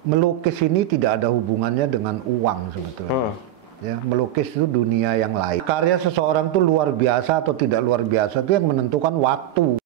melukis ini tidak ada hubungannya dengan uang sebetulnya. Ya, melukis itu dunia yang lain. Karya seseorang itu luar biasa atau tidak luar biasa itu yang menentukan waktu.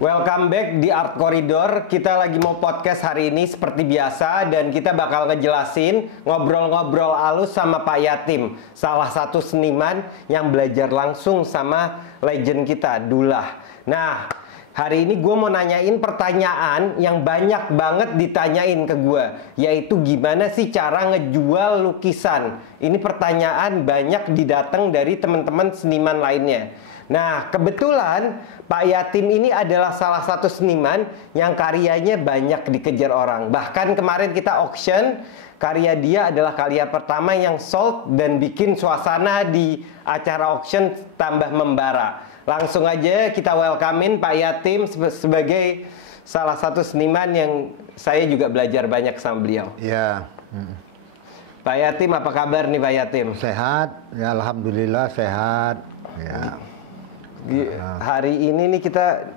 Welcome back di Art Corridor. Kita lagi mau podcast hari ini seperti biasa, dan kita bakal ngejelasin, ngobrol-ngobrol halus sama Pak Yatim, salah satu seniman yang belajar langsung sama legend kita, Dullah. Nah, hari ini gue mau nanyain pertanyaan yang banyak banget ditanyain ke gue, yaitu gimana sih cara ngejual lukisan. Ini pertanyaan banyak didatang dari teman-teman seniman lainnya. Nah, kebetulan Pak Yatim ini adalah salah satu seniman yang karyanya banyak dikejar orang. Bahkan kemarin kita auction, karya dia adalah karya pertama yang sold dan bikin suasana di acara auction tambah membara. Langsung aja kita welcome-in Pak Yatim sebagai salah satu seniman yang saya juga belajar banyak sama beliau. Ya. Pak Yatim, apa kabar nih Pak Yatim? Sehat, ya alhamdulillah sehat. Ya. Hari ini nih kita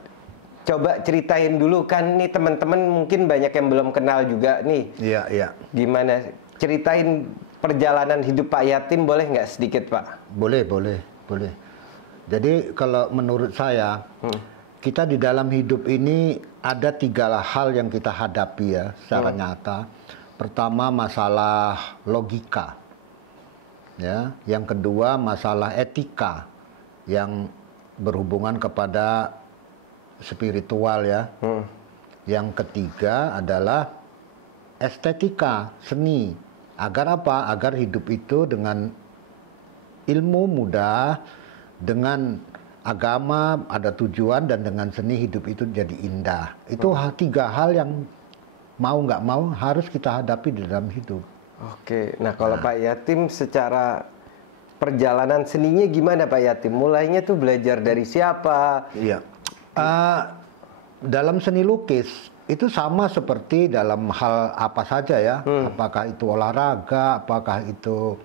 coba ceritain dulu, kan nih teman-teman mungkin banyak yang belum kenal juga nih. Iya, iya. Gimana? Ceritain perjalanan hidup Pak Yatim, boleh nggak sedikit Pak? Boleh. Jadi kalau menurut saya, kita di dalam hidup ini ada 3 hal yang kita hadapi ya secara nyata. Pertama masalah logika, ya. Yang kedua masalah etika yang berhubungan kepada spiritual ya. Yang ketiga adalah estetika, seni. Agar apa? Agar hidup itu dengan ilmu mudah, dengan agama ada tujuan, dan dengan seni hidup itu jadi indah. Itu 3 hal yang mau nggak mau harus kita hadapi di dalam hidup. Oke, nah kalau Pak Yatim secara perjalanan seninya gimana Pak Yatim? Mulainya tuh belajar dari siapa? Iya. Dalam seni lukis itu sama seperti dalam hal apa saja ya. Apakah itu olahraga, apakah itu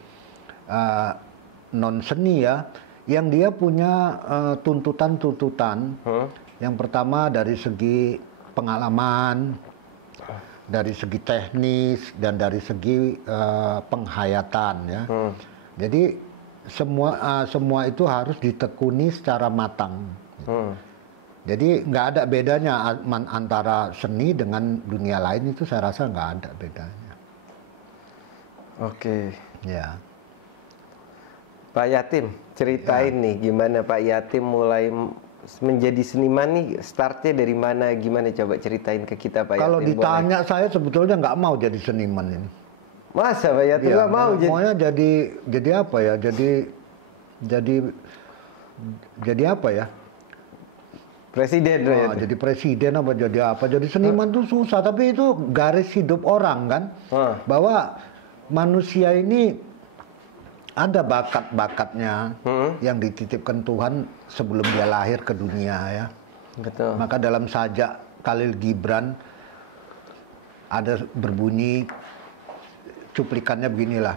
non seni ya. Yang dia punya tuntutan-tuntutan. Yang pertama dari segi pengalaman, dari segi teknis, dan dari segi penghayatan ya. Jadi semua itu harus ditekuni secara matang. Jadi nggak ada bedanya antara seni dengan dunia lain, itu saya rasa nggak ada bedanya. Oke. Ya. Pak Yatim, ceritain nih gimana Pak Yatim mulai menjadi seniman nih, startnya dari mana, gimana, coba ceritain ke kita Pak Yatim. Kalau ditanya boleh. Saya sebetulnya nggak mau jadi seniman ini. Masa Pak Yatim nggak mau jadi? Maunya jadi apa ya? Jadi apa ya? Presiden. Jadi presiden apa jadi apa? Jadi seniman tuh susah, tapi itu garis hidup orang kan. Bahwa manusia ini ada bakat-bakatnya yang dititipkan Tuhan sebelum dia lahir ke dunia ya. Betul. Maka dalam sajak Khalil Gibran ada berbunyi, cuplikannya beginilah: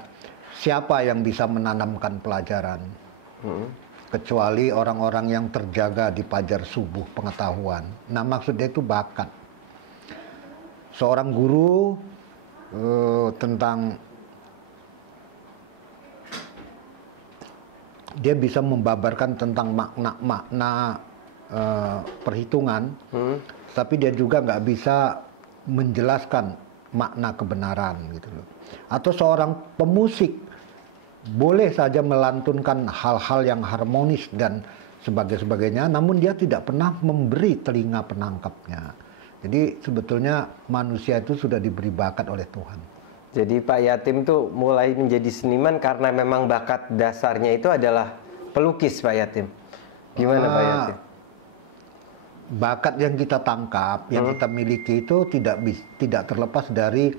siapa yang bisa menanamkan pelajaran kecuali orang-orang yang terjaga di pajar subuh pengetahuan. Nah, maksudnya itu bakat. Seorang guru dia bisa membabarkan tentang makna-makna perhitungan, tapi dia juga nggak bisa menjelaskan makna kebenaran gitu loh. Atau seorang pemusik boleh saja melantunkan hal-hal yang harmonis dan sebagainya, namun dia tidak pernah memberi telinga penangkapnya. Jadi sebetulnya manusia itu sudah diberi bakat oleh Tuhan. Jadi Pak Yatim tuh mulai menjadi seniman karena memang bakat dasarnya itu adalah pelukis Pak Yatim. Gimana Pak Yatim? Bakat yang kita tangkap, yang kita miliki itu tidak terlepas dari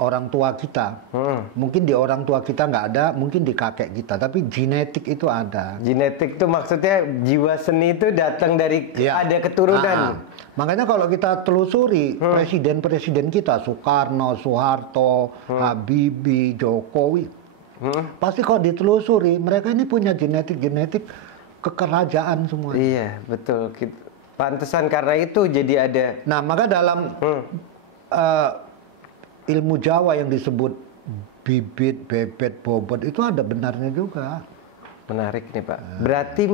orang tua kita. Mungkin di orang tua kita nggak ada, mungkin di kakek kita, tapi genetik itu ada. Genetik itu maksudnya jiwa seni itu datang dari ada keturunan. Makanya kalau kita telusuri presiden-presiden kita, Soekarno, Soeharto, Habibie, Jokowi, pasti kalau ditelusuri mereka ini punya genetik kekerajaan semua. Iya, betul. Pantesan karena itu jadi ada. Nah, maka dalam ilmu Jawa yang disebut bibit, bebet, bobot itu ada benarnya juga. Menarik nih Pak. Berarti,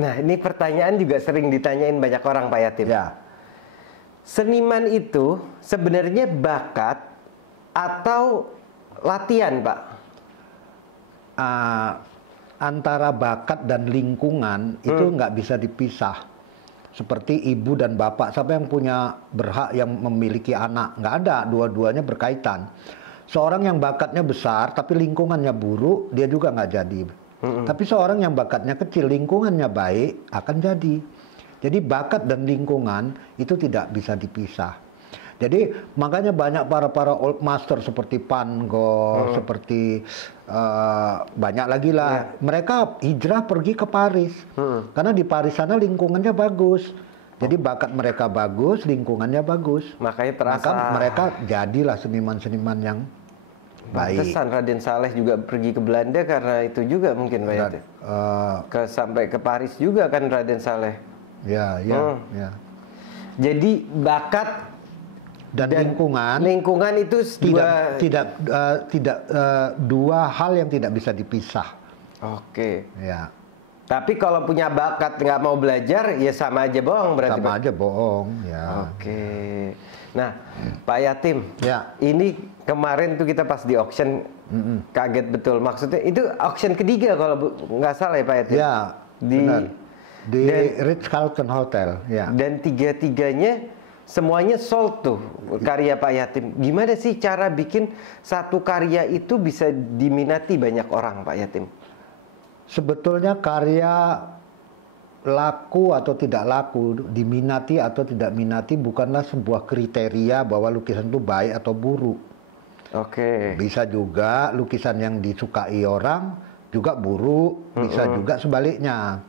nah ini pertanyaan juga sering ditanyain banyak orang Pak Yatim. Ya. Seniman itu sebenarnya bakat atau latihan Pak? Antara bakat dan lingkungan itu nggak bisa dipisah. Seperti ibu dan bapak, siapa yang punya berhak yang memiliki anak? Nggak ada, dua-duanya berkaitan. Seorang yang bakatnya besar tapi lingkungannya buruk, dia juga nggak jadi. Tapi seorang yang bakatnya kecil, lingkungannya baik, akan jadi. Jadi bakat dan lingkungan itu tidak bisa dipisah. Jadi makanya banyak para old master seperti Van Gogh, seperti banyak lagi lah. Mereka hijrah pergi ke Paris. Karena di Paris sana lingkungannya bagus. Jadi bakat mereka bagus, lingkungannya bagus. Makanya terasa. Maka mereka jadilah seniman-seniman yang baik. Pantesan Raden Saleh juga pergi ke Belanda karena itu juga mungkin Pak Yatim. Sampai ke Paris juga kan Raden Saleh. Ya. Jadi bakat dan lingkungan itu tidak dua hal yang tidak bisa dipisah. Oke. Ya. Tapi kalau punya bakat nggak mau belajar, ya sama aja bohong berarti. Sama aja bohong. Ya. Oke. Nah, Pak Yatim, ya. Ini kemarin tuh kita pas di auction kaget betul. Maksudnya itu auction ketiga kalau nggak salah ya Pak Yatim. Ya. Benar. Di Ritz-Carlton Hotel. Ya. Dan tiga-tiganya semuanya sold tuh karya Pak Yatim. Gimana sih cara bikin satu karya itu bisa diminati banyak orang Pak Yatim? Sebetulnya karya laku atau tidak laku, diminati atau tidak minati bukanlah sebuah kriteria bahwa lukisan itu baik atau buruk. Oke. Bisa juga lukisan yang disukai orang juga buruk, bisa juga sebaliknya.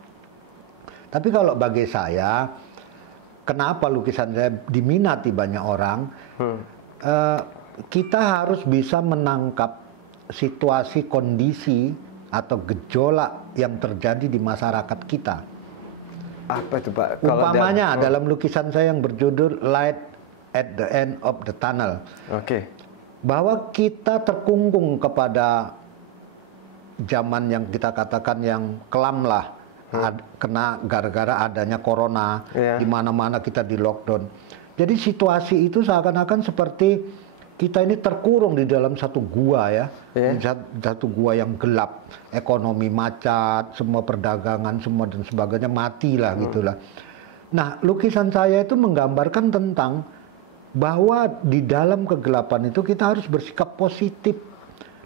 Tapi kalau bagi saya, kenapa lukisan saya diminati banyak orang? Kita harus bisa menangkap situasi, kondisi atau gejolak yang terjadi di masyarakat kita. Apa itu Pak? Umpamanya dalam lukisan saya yang berjudul Light at the End of the Tunnel. Oke. Bahwa kita terkungkung kepada zaman yang kita katakan yang kelam lah. Kena gara-gara adanya corona, di mana-mana kita di lockdown. Jadi situasi itu seakan-akan seperti kita ini terkurung di dalam satu gua ya, satu gua yang gelap, ekonomi macet, semua perdagangan, semua dan sebagainya mati lah gitulah. Nah, lukisan saya itu menggambarkan tentang bahwa di dalam kegelapan itu kita harus bersikap positif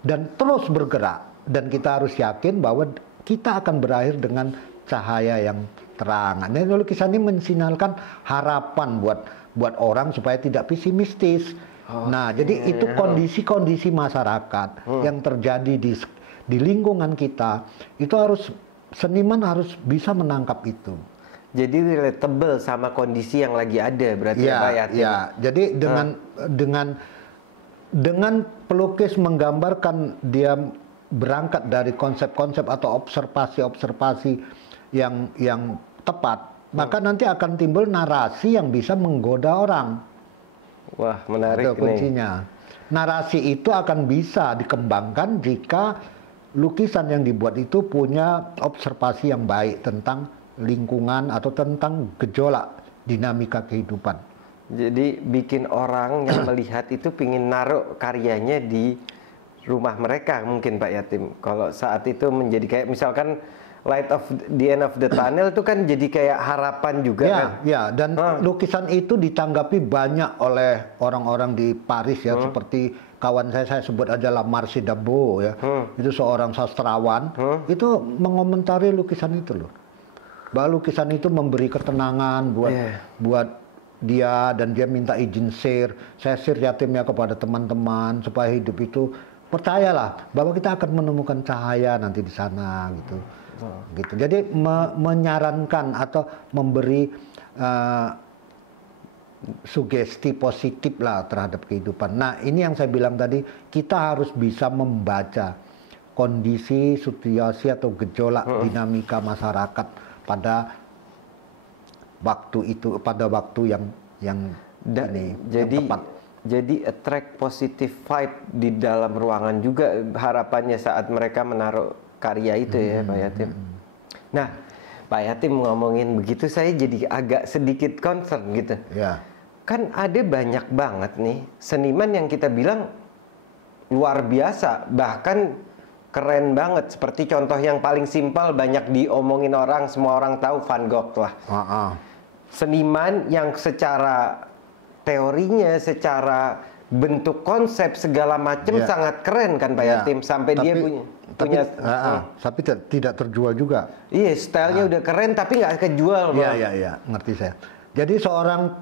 dan terus bergerak, dan kita harus yakin bahwa kita akan berakhir dengan cahaya yang terang. Nah, lukisan ini mensinyalkan harapan buat orang supaya tidak pesimistis. Nah, jadi itu kondisi-kondisi masyarakat yang terjadi di lingkungan kita, itu seniman harus bisa menangkap itu. Jadi relatable sama kondisi yang lagi ada berarti ya Pak Yatim. Ya, jadi dengan pelukis menggambarkan dia berangkat dari konsep-konsep atau observasi-observasi yang tepat, maka nanti akan timbul narasi yang bisa menggoda orang. Wah, menarik itu kuncinya. Narasi itu akan bisa dikembangkan jika lukisan yang dibuat itu punya observasi yang baik tentang lingkungan atau tentang gejolak dinamika kehidupan. Jadi bikin orang yang melihat itu pingin naruh karyanya di rumah mereka mungkin Pak Yatim. Kalau saat itu menjadi kayak misalkan Light of the End of the Tunnel itu kan jadi kayak harapan juga kan? Ya, dan lukisan itu ditanggapi banyak oleh orang-orang di Paris ya, seperti kawan saya sebut aja Marcy Dabo ya, itu seorang sastrawan, itu mengomentari lukisan itu loh, bahwa lukisan itu memberi ketenangan buat dia, dan dia minta izin saya share yatimnya kepada teman-teman supaya hidup itu, percayalah bahwa kita akan menemukan cahaya nanti di sana gitu. Gitu. Jadi menyarankan atau memberi sugesti positif lah terhadap kehidupan. Nah, ini yang saya bilang tadi, kita harus bisa membaca kondisi, situasi atau gejolak dinamika masyarakat pada waktu itu, pada waktu yang ini, jadi yang tepat. Jadi attract positive vibe di dalam ruangan juga harapannya saat mereka menaruh karya itu ya Pak Yatim. Nah Pak Yatim ngomongin begitu saya jadi agak sedikit concern gitu. Ya. Kan ada banyak banget nih seniman yang kita bilang luar biasa, bahkan keren banget. Seperti contoh yang paling simpel banyak diomongin orang, semua orang tahu Van Gogh lah. Seniman yang secara teorinya, secara bentuk konsep segala macam sangat keren kan Pak Yatim, sampai dia punya tapi tidak terjual juga. Iya, stylenya udah keren tapi nggak kejual. Iya, ngerti saya. Jadi seorang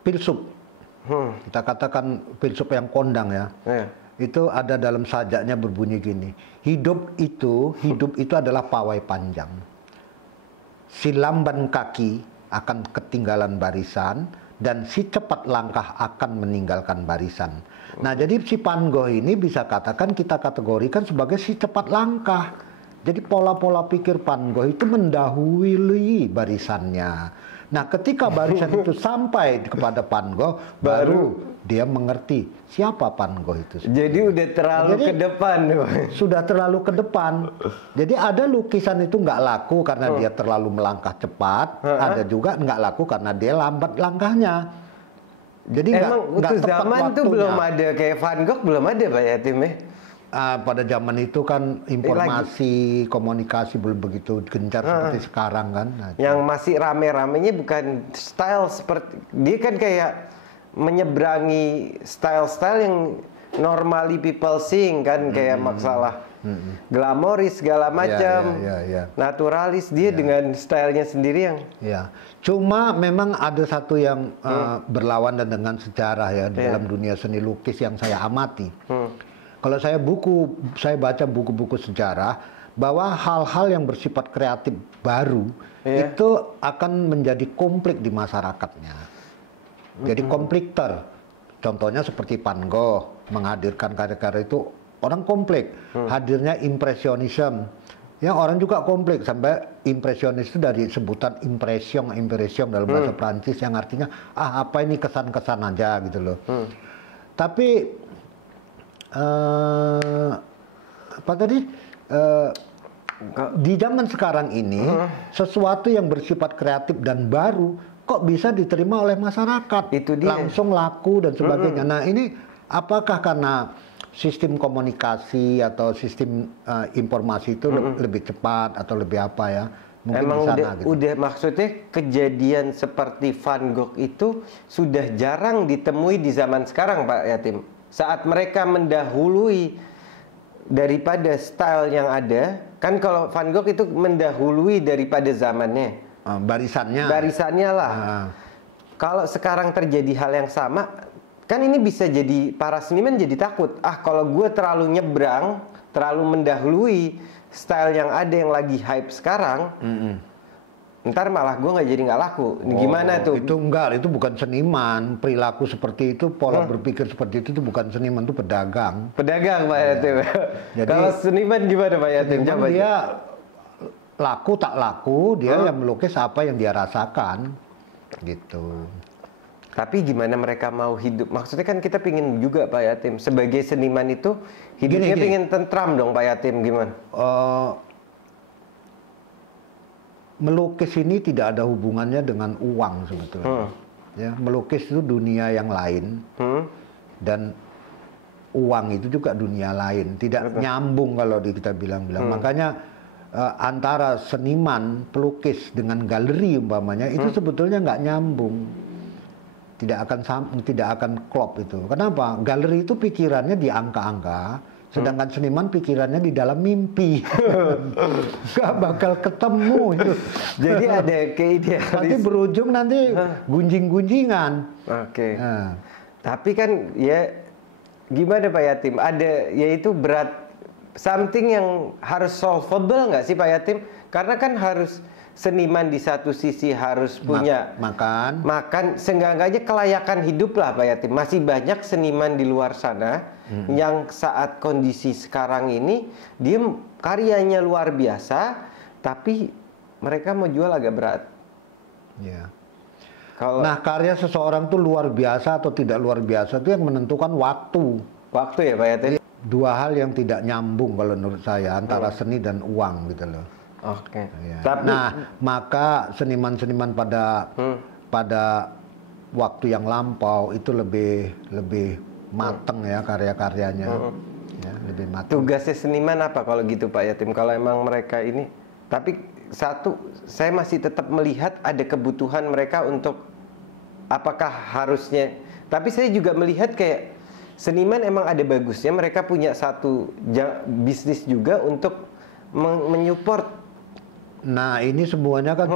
filsuf, kita katakan filsuf yang kondang ya, itu ada dalam sajaknya berbunyi gini: hidup itu adalah pawai panjang. Si lamban kaki akan ketinggalan barisan dan si cepat langkah akan meninggalkan barisan. Nah, jadi si Van Gogh ini bisa katakan kita kategorikan sebagai si cepat langkah. Jadi pola-pola pikir Van Gogh itu mendahului barisannya. Nah, ketika barisan itu sampai kepada Van Gogh, baru dia mengerti siapa Van Gogh itu. Jadi udah terlalu ke depan. Sudah terlalu ke depan. Jadi ada lukisan itu nggak laku karena dia terlalu melangkah cepat. Ada juga nggak laku karena dia lambat langkahnya. Jadi nggak tepat zaman waktunya. Tuh belum ada kayak Van Gogh, belum ada Pak Yatim ya? Pada zaman itu kan informasi komunikasi belum begitu gencar seperti sekarang kan. Nah, yang masih rame-ramenya bukan style seperti dia kan kayak menyeberangi style-style yang normally people seeing kan, kayak masalah glamoris segala macam, naturalis, dia dengan stylenya sendiri yang. Ya, cuma memang ada satu yang berlawan dengan sejarah ya di dalam dunia seni lukis yang saya amati. Kalau saya baca buku-buku sejarah bahwa hal-hal yang bersifat kreatif baru itu akan menjadi konflik di masyarakatnya. Jadi konflikter. Contohnya seperti Van Gogh menghadirkan karya-karya itu orang konflik. Hadirnya impresionisme. Ya, orang juga konflik sampai impresionis itu dari sebutan impression dalam bahasa Prancis yang artinya apa ini kesan-kesan aja gitu loh. Tapi di zaman sekarang ini sesuatu yang bersifat kreatif dan baru kok bisa diterima oleh masyarakat, itu dia. Langsung laku dan sebagainya. Nah, ini apakah karena sistem komunikasi atau sistem informasi itu lebih cepat atau lebih apa ya? Mungkin emang gitu. udah maksudnya kejadian seperti Van Gogh itu sudah jarang ditemui di zaman sekarang Pak Yatim. Saat mereka mendahului daripada style yang ada, kan kalau Van Gogh itu mendahului daripada zamannya. Barisannya lah. Kalau sekarang terjadi hal yang sama, kan ini bisa jadi para seniman jadi takut. Kalau gue terlalu nyebrang, terlalu mendahului style yang ada yang lagi hype sekarang, ntar malah gue nggak laku. Gimana tuh? Itu itu bukan seniman. Perilaku seperti itu, pola berpikir seperti itu bukan seniman, itu pedagang. Pedagang Pak Yatim. Jadi, kalau seniman gimana Pak Yatim? Dia laku tak laku, dia yang melukis apa yang dia rasakan, gitu. Tapi gimana mereka mau hidup? Maksudnya kan kita pingin juga Pak Yatim sebagai seniman itu hidupnya pingin tentram dong Pak Yatim, gimana? Melukis ini tidak ada hubungannya dengan uang sebetulnya. Ya, melukis itu dunia yang lain, dan uang itu juga dunia lain. Tidak nyambung kalau kita bilang-bilang. Makanya antara seniman pelukis dengan galeri umpamanya itu sebetulnya nggak nyambung. Tidak akan klop itu. Kenapa? Galeri itu pikirannya di angka-angka. Sedangkan seniman pikirannya di dalam mimpi. Gak bakal ketemu itu. Jadi ada keidealis. Nanti berujung nanti gunjing-gunjingan. Oke. Tapi kan ya gimana Pak Yatim? Ada yaitu berat something yang harus solvable nggak sih Pak Yatim? Karena kan harus seniman di satu sisi harus punya makan seenggak-enggaknya kelayakan hidup lah Pak Yatim. Masih banyak seniman di luar sana yang saat kondisi sekarang ini dia karyanya luar biasa, tapi mereka mau jual agak berat. Ya. Kalau Nah, karya seseorang tuh luar biasa atau tidak luar biasa itu yang menentukan waktu. waktu ya Pak Yatim. Dua hal yang tidak nyambung kalau menurut saya antara seni dan uang gitu loh. Oke. Ya. Tapi Nah, maka seniman-seniman pada waktu yang lampau itu lebih mateng ya karya-karyanya. Ya, lebih mateng. tugasnya seniman apa kalau gitu Pak Yatim? Kalau emang mereka ini, tapi satu, saya masih tetap melihat ada kebutuhan mereka untuk apakah harusnya. Tapi saya juga melihat kayak seniman emang ada bagusnya mereka punya satu bisnis juga untuk menyupport. Nah, ini semuanya kan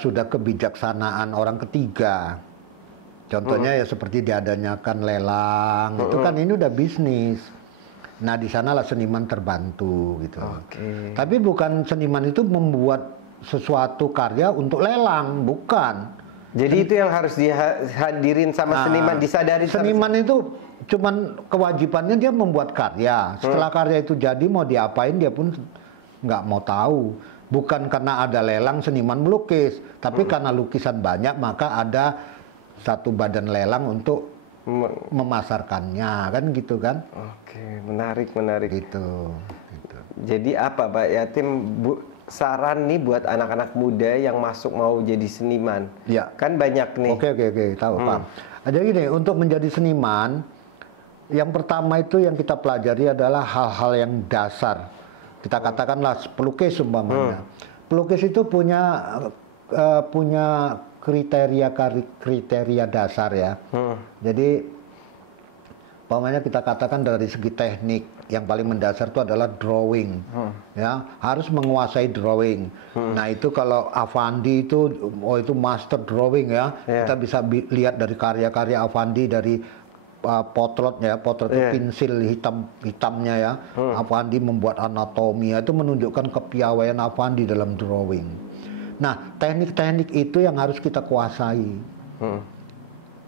sudah kebijaksanaan orang ketiga. Contohnya ya seperti diadanyakan lelang, itu kan ini udah bisnis. Nah, di sanalah seniman terbantu gitu. Oke. Tapi bukan seniman itu membuat sesuatu karya untuk lelang, bukan. Jadi itu yang harus dihadirin sama seniman, disadari. Seniman itu cuman kewajibannya dia membuat karya. Setelah karya itu jadi mau diapain dia pun nggak mau tahu. Bukan karena ada lelang seniman melukis, tapi karena lukisan banyak maka ada satu badan lelang untuk memasarkannya, kan gitu kan? Oke, menarik. Gitu. Jadi apa Pak Yatim saran nih buat anak-anak muda yang masuk mau jadi seniman? Ya. Kan banyak nih. Oke, tahu Pak. Jadi gini, untuk menjadi seniman, yang pertama itu yang kita pelajari adalah hal-hal yang dasar. Kita katakanlah pelukis umpamanya. Pelukis itu punya kriteria dasar ya. Jadi umpamanya kita katakan dari segi teknik yang paling mendasar itu adalah drawing. Ya, harus menguasai drawing. Nah, itu kalau Affandi itu master drawing ya. Kita bisa lihat dari karya-karya Affandi dari potret pensil hitamnya ya. Affandi membuat anatomi itu menunjukkan kepiawaian Affandi dalam drawing. Nah, teknik-teknik itu yang harus kita kuasai.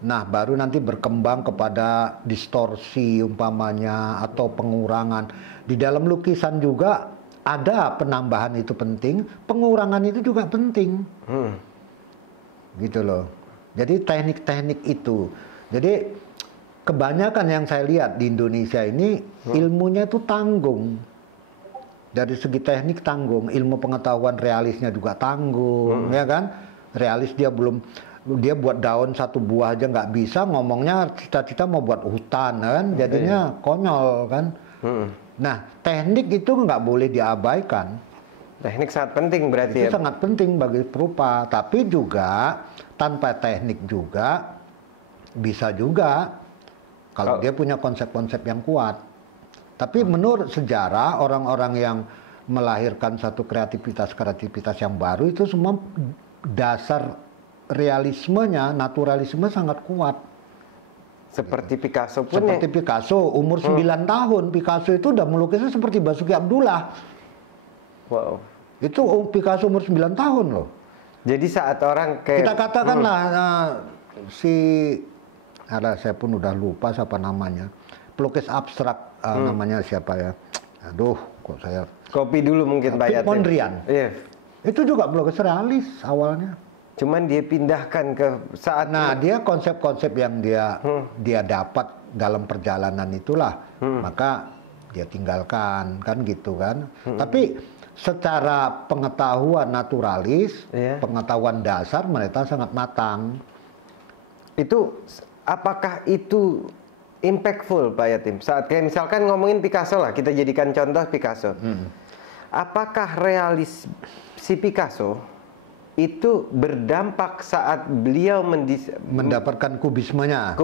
Nah, baru nanti berkembang kepada distorsi umpamanya atau pengurangan. Di dalam lukisan juga ada penambahan itu penting, pengurangan itu juga penting. Gitu loh. Jadi teknik-teknik itu. Jadi kebanyakan yang saya lihat di Indonesia ini ilmunya itu tanggung. Dari segi teknik tanggung, ilmu pengetahuan realisnya juga tanggung, ya kan? Realis dia buat daun satu buah aja nggak bisa, ngomongnya cita-cita mau buat hutan, kan? Jadinya konyol, kan? Nah, teknik itu nggak boleh diabaikan. Teknik sangat penting berarti itu sangat penting bagi perupa, tapi juga tanpa teknik juga bisa juga kalau dia punya konsep-konsep yang kuat. Tapi menurut sejarah, orang-orang yang melahirkan satu kreativitas yang baru itu semua dasar realismenya, naturalisme sangat kuat. Seperti Picasso pun. Seperti Picasso, umur 9 tahun, Picasso itu udah melukisnya seperti Basuki Abdullah. Wow. Itu Picasso umur 9 tahun loh. Jadi saat orang kayak... Kita katakanlah saya pun udah lupa siapa namanya. Pelukis abstrak namanya siapa ya? Aduh, kok saya... Kopi dulu mungkin Pak Yatim. Mondrian. Iya. Itu juga pelukis realis awalnya. Cuman dia pindahkan ke saat... Nah, dia konsep-konsep yang dia dapat dalam perjalanan itulah, maka dia tinggalkan, kan gitu kan. Tapi secara pengetahuan naturalis, pengetahuan dasar mereka sangat matang. Itu apakah itu impactful Pak Yatim? Saat kayak misalkan ngomongin Picasso lah, kita jadikan contoh Picasso. Apakah realis si Picasso itu berdampak saat beliau mendapatkan kubismenya?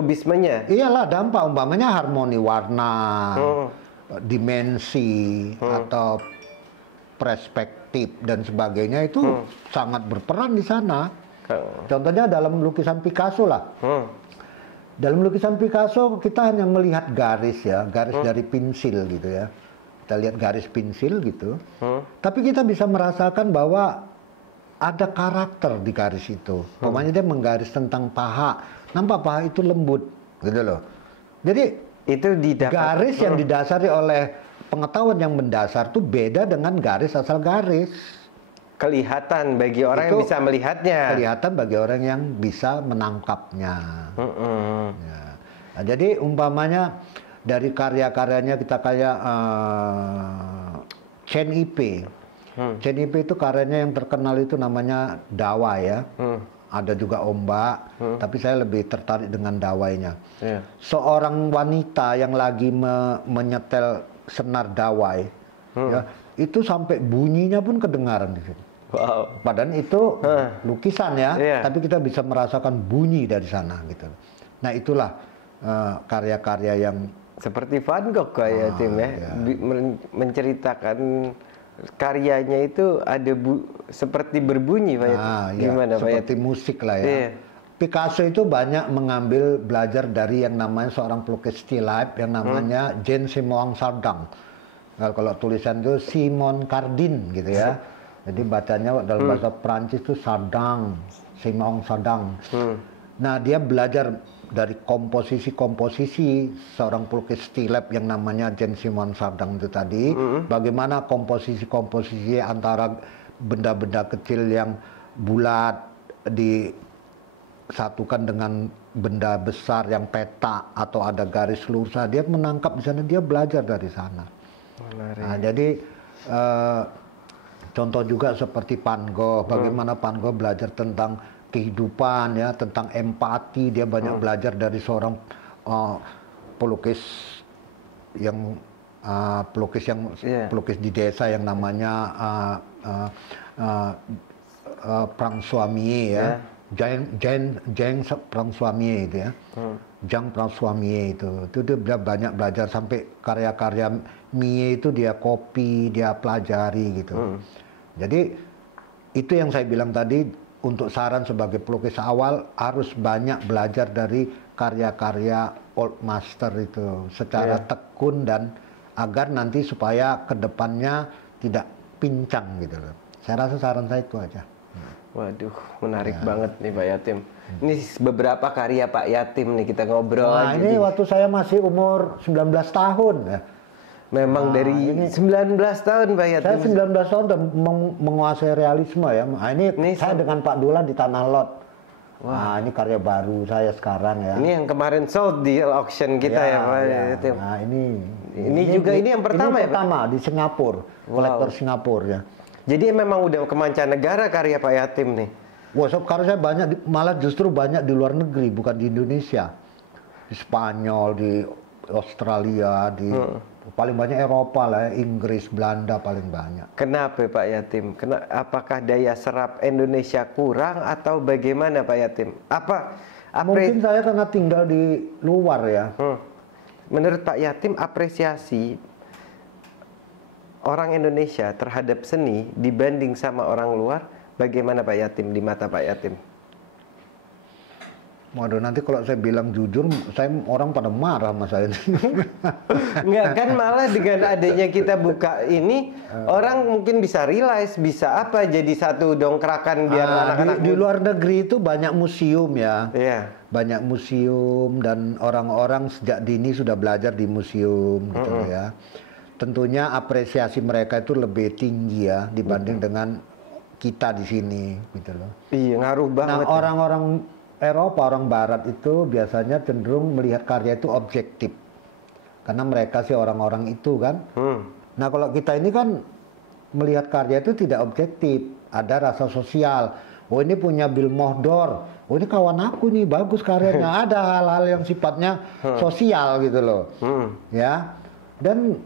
Iyalah, dampak umpamanya harmoni warna, dimensi atau perspektif dan sebagainya itu sangat berperan di sana. Contohnya dalam lukisan Picasso lah. Dalam lukisan Picasso kita hanya melihat garis ya, garis dari pensil gitu ya. Kita lihat garis pensil gitu. Tapi kita bisa merasakan bahwa ada karakter di garis itu. Pokoknya dia menggaris tentang paha. Nampak paha itu lembut gitu loh. Jadi itu garis yang didasari oleh pengetahuan yang mendasar itu beda dengan garis asal garis. kelihatan bagi orang yang bisa melihatnya. Kelihatan bagi orang yang bisa menangkapnya. Ya. Nah, jadi umpamanya dari karya-karyanya kita kayak Chen Ipe. Chen Ipe itu karyanya yang terkenal itu namanya Dawai ya. Ada juga ombak, tapi saya lebih tertarik dengan dawainya. Seorang wanita yang lagi menyetel senar dawai, ya, itu sampai bunyinya pun kedengaran di situ. Wow. Padahal itu lukisan ya, tapi kita bisa merasakan bunyi dari sana gitu. Nah itulah karya-karya yang seperti Van Gogh kayak Tim ya, menceritakan karyanya itu ada seperti berbunyi Pak ya. Gimana Pak? Seperti musik lah ya. Picasso itu banyak mengambil belajar dari yang namanya seorang pelukis still life yang namanya Jean-Simon Chardin. Kalau tulisan itu Simon Cardin gitu ya. Jadi bacanya dalam bahasa Prancis itu Chardin, Simon Chardin. Nah dia belajar dari komposisi-komposisi seorang pelukis still life yang namanya Jean-Simon Chardin itu tadi. Bagaimana komposisi-komposisi antara benda-benda kecil yang bulat disatukan dengan benda besar yang petak atau ada garis lurus. Dia menangkap di sana, dia belajar dari sana. Nah, jadi contoh juga seperti Van Gogh, bagaimana Van Gogh belajar tentang kehidupan ya, tentang empati. Dia banyak belajar dari seorang pelukis yang pelukis di desa yang namanya François Millet ya. Jean François Millet itu ya. Jean François Millet itu dia banyak belajar sampai karya-karya Millet itu dia copy, dia pelajari gitu. Jadi itu yang saya bilang tadi, untuk saran sebagai pelukis awal harus banyak belajar dari karya-karya old master itu secara tekun dan agar nanti supaya kedepannya tidak pincang gitu loh. Saya rasa saran saya itu aja. Waduh, menarik banget nih Pak Yatim. Ini beberapa karya Pak Yatim nih kita ngobrol aja. Ini waktu saya masih umur 19 tahun ya. Memang dari 19 tahun Pak Yatim. Saya 19 tahun udah menguasai realisme ya. Ini saya dengan Pak Dula di Tanah Lot. Wah, ini karya baru saya sekarang ya. Ini yang kemarin sold di auction kita ya Pak Yatim. Nah, ini juga ini yang pertama ya Pak? Pertama di Singapura, kolektor Singapura ya. Jadi memang udah ke mancanegara karya Pak Yatim nih. Wah, karya saya banyak, malah justru banyak di luar negeri, bukan di Indonesia. Di Spanyol, di Australia, di paling banyak Eropa lah, ya. Inggris, Belanda paling banyak. Kenapa Pak Yatim? Apakah daya serap Indonesia kurang atau bagaimana Pak Yatim? Mungkin saya karena tinggal di luar ya. Menurut Pak Yatim, apresiasi orang Indonesia terhadap seni dibanding sama orang luar, bagaimana Pak Yatim di mata Pak Yatim? Waduh, nanti kalau saya bilang jujur, orang pada marah sama saya. Enggak kan, malah dengan adanya kita buka ini, orang mungkin bisa realize, bisa apa, jadi satu dongkrakan biar anak-anak di luar negeri itu banyak museum ya. Banyak museum dan orang-orang sejak dini sudah belajar di museum gitu ya. Tentunya apresiasi mereka itu lebih tinggi ya dibanding dengan kita di sini gitu loh. Iya, ngaruh banget. Nah, orang-orang Eropa, orang Barat itu biasanya cenderung melihat karya itu objektif. Karena mereka sih orang-orang itu kan. Nah kalau kita ini kan melihat karya itu tidak objektif. Ada rasa sosial. Oh ini punya Bill Mohdor. Oh ini kawan aku nih, bagus karyanya. Ada hal-hal yang sifatnya sosial gitu loh. Ya. Dan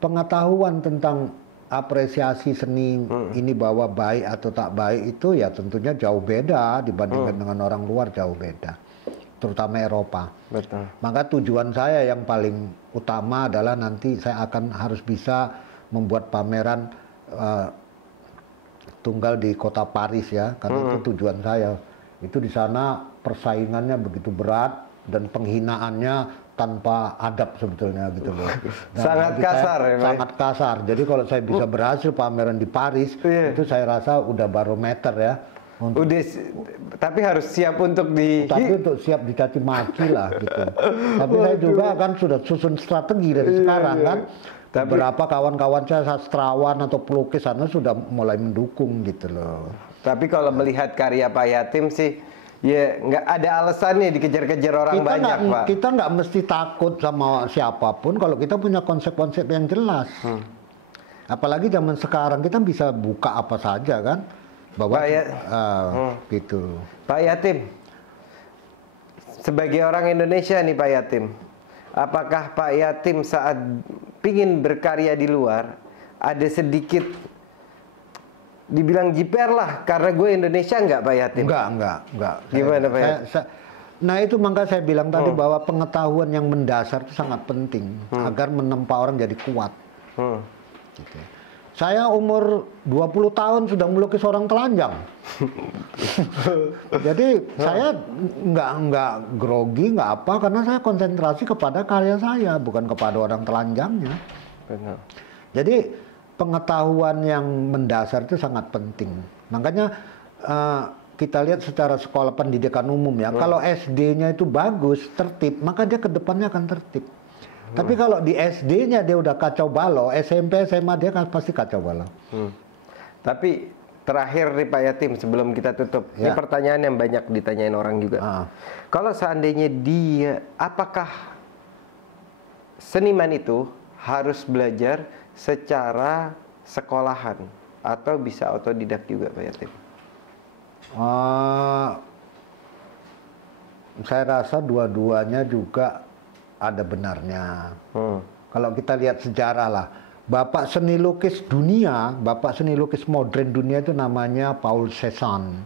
pengetahuan tentang apresiasi seni ini bahwa baik atau tak baik itu ya tentunya jauh beda dibandingkan dengan orang luar, jauh beda, terutama Eropa. Betul. Maka tujuan saya yang paling utama adalah nanti saya akan harus bisa membuat pameran tunggal di kota Paris ya, karena itu tujuan saya. Itu di sana persaingannya begitu berat dan penghinaannya tanpa adab sebetulnya gitu loh. Nah, sangat kasar ya, sangat kasar. Jadi kalau saya bisa berhasil pameran di Paris, itu saya rasa udah barometer ya. Tapi harus siap untuk Tapi untuk siap dicaci maki lah gitu. Tapi saya juga kan sudah susun strategi dari sekarang kan. Beberapa kawan-kawan saya sastrawan atau pelukis sana sudah mulai mendukung gitu loh. Tapi kalau melihat karya Pak Yatim sih, ya nggak ada alasannya dikejar-kejar orang banyak, Pak. Kita nggak mesti takut sama siapapun kalau kita punya konsep-konsep yang jelas. Apalagi zaman sekarang kita bisa buka apa saja kan, bahwa gitu. Pak Yatim, sebagai orang Indonesia nih Pak Yatim, apakah Pak Yatim saat pingin berkarya di luar ada sedikit dibilang jiper lah karena gue Indonesia nggak Pak Yatim? Enggak. Gimana Pak Yatim? Nah itu maka saya bilang tadi bahwa pengetahuan yang mendasar itu sangat penting agar menempa orang jadi kuat. Gitu. Saya umur 20 tahun sudah melukis orang telanjang. Jadi saya nggak grogi, nggak apa, karena saya konsentrasi kepada karya saya, bukan kepada orang telanjangnya. Benar. Jadi pengetahuan yang mendasar itu sangat penting. Makanya kita lihat secara sekolah pendidikan umum ya, kalau SD-nya itu bagus, tertib, maka dia ke depannya akan tertib. Tapi kalau di SD-nya dia udah kacau balau, SMP, SMA dia kan pasti kacau balau. Tapi terakhir nih Pak Yatim sebelum kita tutup, ini pertanyaan yang banyak ditanyain orang juga. Kalau seandainya dia, apakah seniman itu harus belajar secara sekolahan atau bisa otodidak juga Pak Yatim? Saya rasa dua-duanya juga ada benarnya. Kalau kita lihat sejarah lah, bapak seni lukis dunia, bapak seni lukis modern dunia itu namanya Paul Cézanne.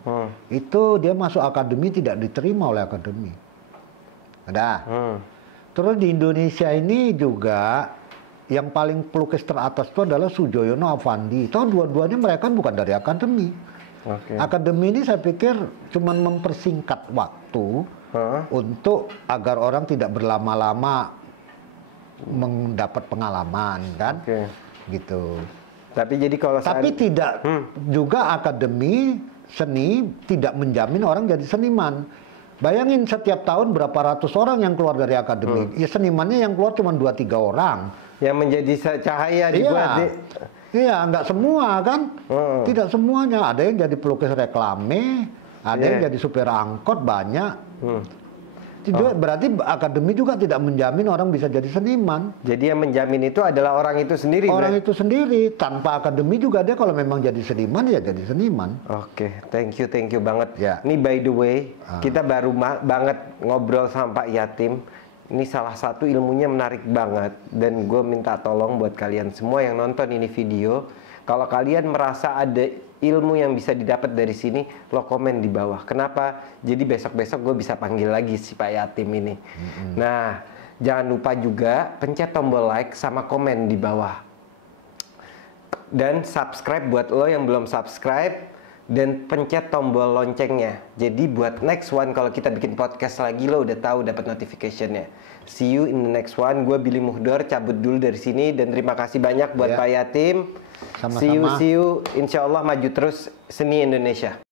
Itu dia masuk akademi tidak diterima oleh akademi. Ada. Terus di Indonesia ini juga yang paling pelukis teratas itu adalah Sujoyono Avandi. Itu dua-duanya mereka bukan dari akademi. Akademi ini saya pikir cuma mempersingkat waktu untuk agar orang tidak berlama-lama mendapat pengalaman kan, gitu. Tapi jadi kalau tidak juga akademi seni tidak menjamin orang jadi seniman. Bayangin setiap tahun berapa ratus orang yang keluar dari akademi, ya senimannya yang keluar cuma 2-3 orang. Yang menjadi cahaya dibuat. Iya, nggak semua kan, tidak semuanya. Ada yang jadi pelukis reklame, ada yang jadi supir angkot, banyak. Berarti akademi juga tidak menjamin orang bisa jadi seniman. Jadi yang menjamin itu adalah orang itu sendiri. Orang itu sendiri. Tanpa akademi juga dia kalau memang jadi seniman ya jadi seniman. Oke, thank you banget. Ya. Ini by the way, kita baru banget ngobrol sama Pak Yatim. Ini salah satu ilmunya menarik banget. Dan gue minta tolong buat kalian semua yang nonton ini video, kalau kalian merasa ada ilmu yang bisa didapat dari sini, lo komen di bawah. Kenapa? Jadi besok-besok gue bisa panggil lagi si Pak Yatim ini. Nah, jangan lupa juga pencet tombol like sama komen di bawah. Dan subscribe buat lo yang belum subscribe. Dan pencet tombol loncengnya. Jadi buat next one kalau kita bikin podcast lagi, lo udah tahu dapat notificationnya. See you in the next one. Gue Billy Muhdor cabut dulu dari sini. Dan terima kasih banyak buat Pak Yatim. Sama-sama. See you. Insya Allah maju terus seni Indonesia.